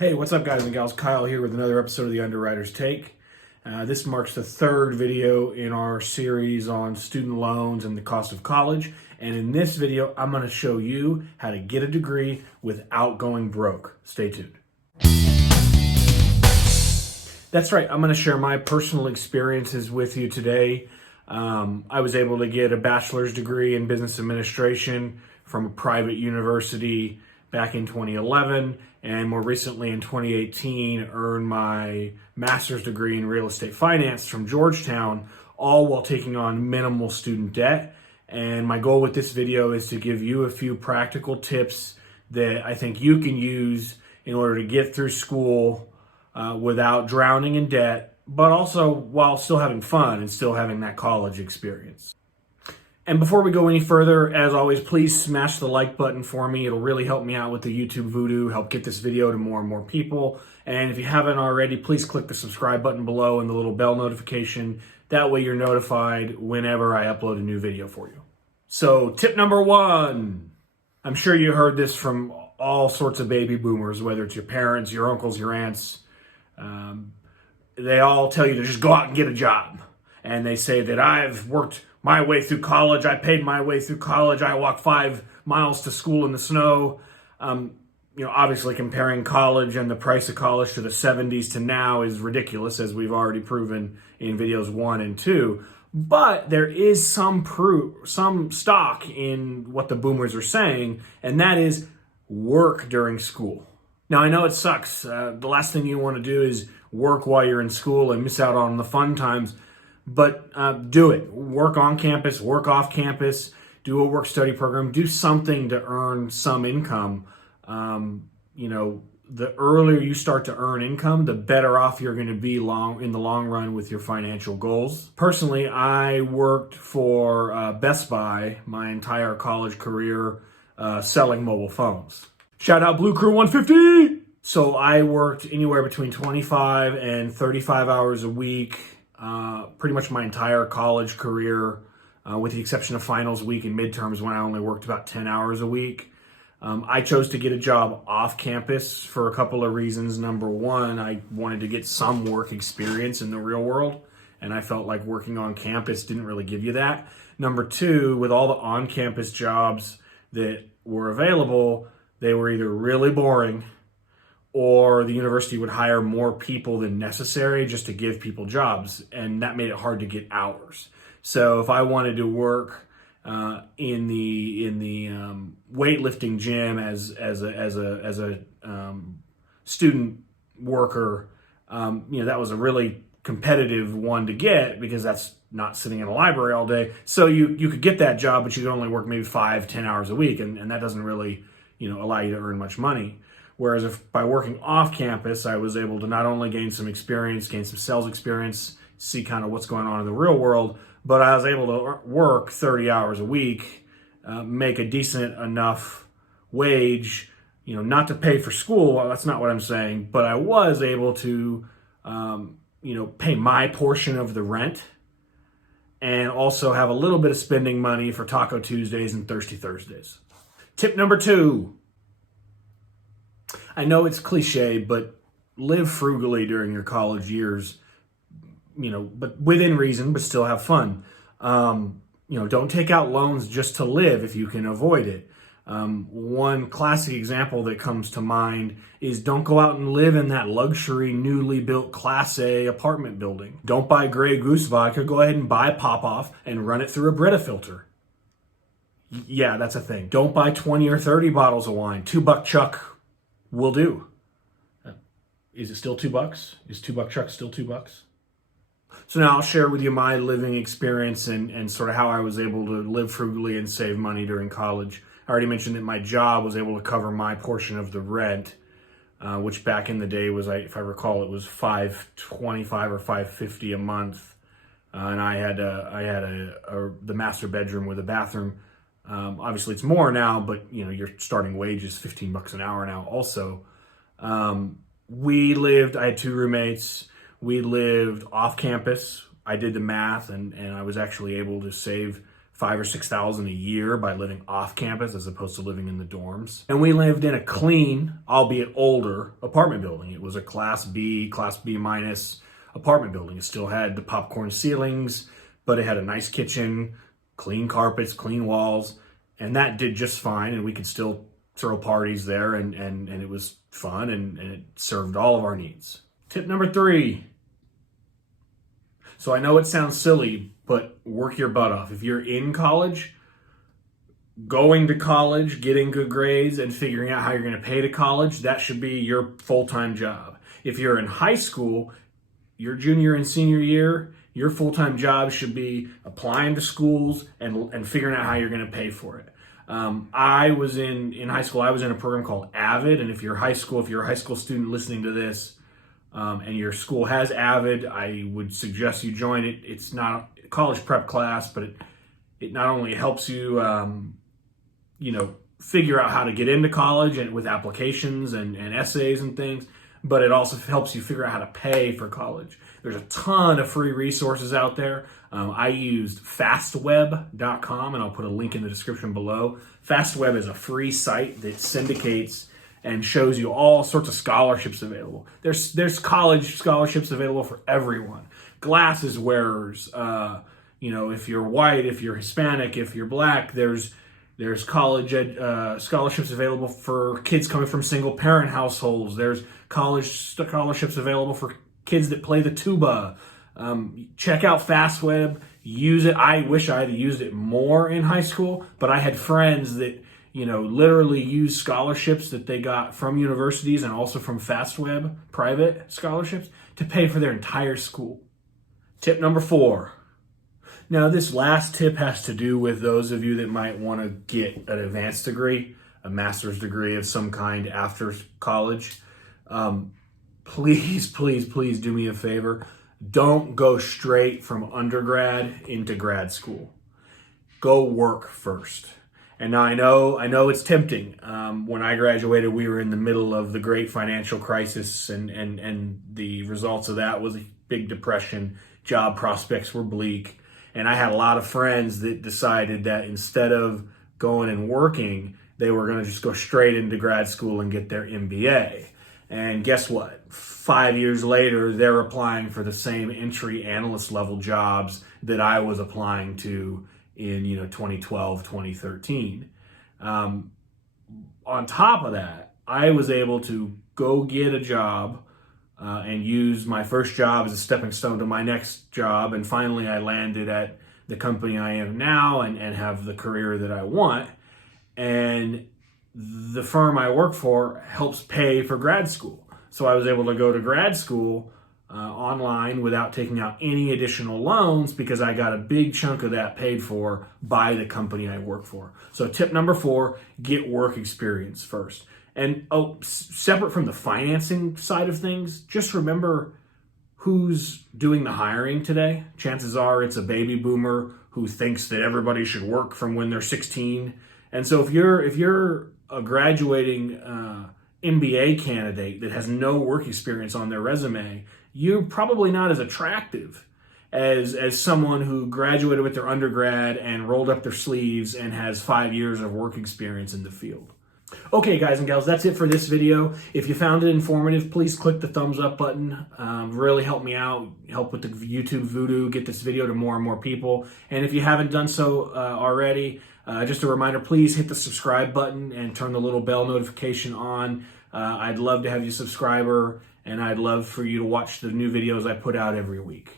Hey, what's up guys and gals? Kyle here with another episode of the Underwriter's Take. This marks the third video in our series on student loans and the cost of college. And in this video, I'm going to show you how to get a degree without going broke. Stay tuned. That's right, I'm going to share my personal experiences with you today. I was able to get a bachelor's degree in business administration from a private university back in 2011, and more recently in 2018 earned my master's degree in real estate finance from Georgetown, all while taking on minimal student debt. And my goal with this video is to give you a few practical tips that I think you can use in order to get through school without drowning in debt, but also while still having fun and still having that college experience. And before we go any further, as always, please smash the like button for me. It'll really help me out with the YouTube voodoo, help get this video to more and more people. And if you haven't already, please click the subscribe button below and the little bell notification. That way you're notified whenever I upload a new video for you. So tip number one, I'm sure you heard this from all sorts of baby boomers, whether it's your parents, your uncles, your aunts. They all tell you to just go out and get a job. And they say that I've worked my way through college, I paid my way through college, I walked 5 miles to school in the snow. Obviously comparing college and the price of college to the 70s to now is ridiculous, as we've already proven in videos 1 and 2. But there is some stock in what the boomers are saying, and that is work during school. Now, I know it sucks. The last thing you want to do is work while you're in school and miss out on the fun times. But do it. Work on campus, work off campus, do a work-study program, do something to earn some income. The earlier you start to earn income, the better off you're going to be in the long run with your financial goals. Personally, I worked for Best Buy my entire college career selling mobile phones. Shout out Blue Crew 150! So I worked anywhere between 25 and 35 hours a week. Pretty much my entire college career, with the exception of finals week and midterms when I only worked about 10 hours a week. I chose to get a job off campus for a couple of reasons. Number one, I wanted to get some work experience in the real world, and I felt like working on campus didn't really give you that. Number two, with all the on-campus jobs that were available, they were either really boring or the university would hire more people than necessary just to give people jobs, and that made it hard to get hours. So if I wanted to work in the weightlifting gym as a student worker, that was a really competitive one to get because that's not sitting in a library all day. So you could get that job, but you could only work maybe 5-10 hours a week, and that doesn't really allow you to earn much money. Whereas if by working off campus, I was able to not only gain some experience, gain some sales experience, see kind of what's going on in the real world, but I was able to work 30 hours a week, make a decent enough wage, not to pay for school. Well, that's not what I'm saying, but I was able to, pay my portion of the rent and also have a little bit of spending money for Taco Tuesdays and Thirsty Thursdays. Tip number 2. I know it's cliche, but live frugally during your college years, but within reason, but still have fun. Don't take out loans just to live if you can avoid it. One classic example that comes to mind is don't go out and live in that luxury, newly built Class A apartment building. Don't buy Grey Goose vodka. Go ahead and buy Pop-Off and run it through a Brita filter. Yeah, that's a thing. Don't buy 20 or 30 bottles of wine. $2 Chuck will do. Is it still $2? Is $2 Chuck still $2? So now I'll share with you my living experience and sort of how I was able to live frugally and save money during college. I already mentioned that my job was able to cover my portion of the rent, which back in the day was, if I recall, it was $525 or $550 a month, and I had the master bedroom with a bathroom. Obviously it's more now, but your starting wage is $15 an hour now also. I had 2 roommates. We lived off campus. I did the math and I was actually able to save 5,000 or 6,000 a year by living off campus as opposed to living in the dorms. And we lived in a clean, albeit older, apartment building. It was a Class B minus apartment building. It still had the popcorn ceilings, but it had a nice kitchen, clean carpets, clean walls, and that did just fine. And we could still throw parties there, and it was fun, and it served all of our needs. Tip number 3. So I know it sounds silly, but work your butt off. If you're in college, going to college, getting good grades, and figuring out how you're going to pay to college, that should be your full-time job. If you're in high school, your junior and senior year, your full-time job should be applying to schools and figuring out how you're going to pay for it. I was in high school, I was in a program called AVID, and if you're a high school student listening to this, and your school has AVID, I would suggest you join it. It's not a college prep class, but it not only helps you, figure out how to get into college and with applications and essays and things, but it also helps you figure out how to pay for college. There's a ton of free resources out there. I used FastWeb.com, and I'll put a link in the description below. FastWeb is a free site that syndicates and shows you all sorts of scholarships available. There's college scholarships available for everyone. Glasses wearers, if you're white, if you're Hispanic, if you're black, there's college scholarships available for kids coming from single parent households. There's college scholarships available for kids that play the tuba. Check out FastWeb, use it. I wish I had used it more in high school, but I had friends that literally use scholarships that they got from universities and also from FastWeb, private scholarships, to pay for their entire school. Tip number 4. Now, this last tip has to do with those of you that might want to get an advanced degree, a master's degree of some kind after college. Please, please, please do me a favor. Don't go straight from undergrad into grad school. Go work first. And now I know it's tempting. When I graduated, we were in the middle of the great financial crisis, and the results of that was a big depression. Job prospects were bleak. And I had a lot of friends that decided that instead of going and working, they were going to just go straight into grad school and get their MBA. And guess what? 5 years later, they're applying for the same entry analyst level jobs that I was applying to in 2012, 2013. On top of that, I was able to go get a job and use my first job as a stepping stone to my next job. And finally, I landed at the company I am now and have the career that I want. And the firm I work for helps pay for grad school. So I was able to go to grad school online without taking out any additional loans because I got a big chunk of that paid for by the company I work for. So tip number 4, get work experience first. And separate from the financing side of things, just remember who's doing the hiring today. Chances are it's a baby boomer who thinks that everybody should work from when they're 16. And so if you're a graduating MBA candidate that has no work experience on their resume, you're probably not as attractive as someone who graduated with their undergrad and rolled up their sleeves and has 5 years of work experience in the field. Okay, guys and gals, that's it for this video. If you found it informative, please click the thumbs up button. Really help me out, help with the YouTube voodoo, get this video to more and more people. And if you haven't done so already, just a reminder, please hit the subscribe button and turn the little bell notification on. I'd love to have you a subscriber, and I'd love for you to watch the new videos I put out every week.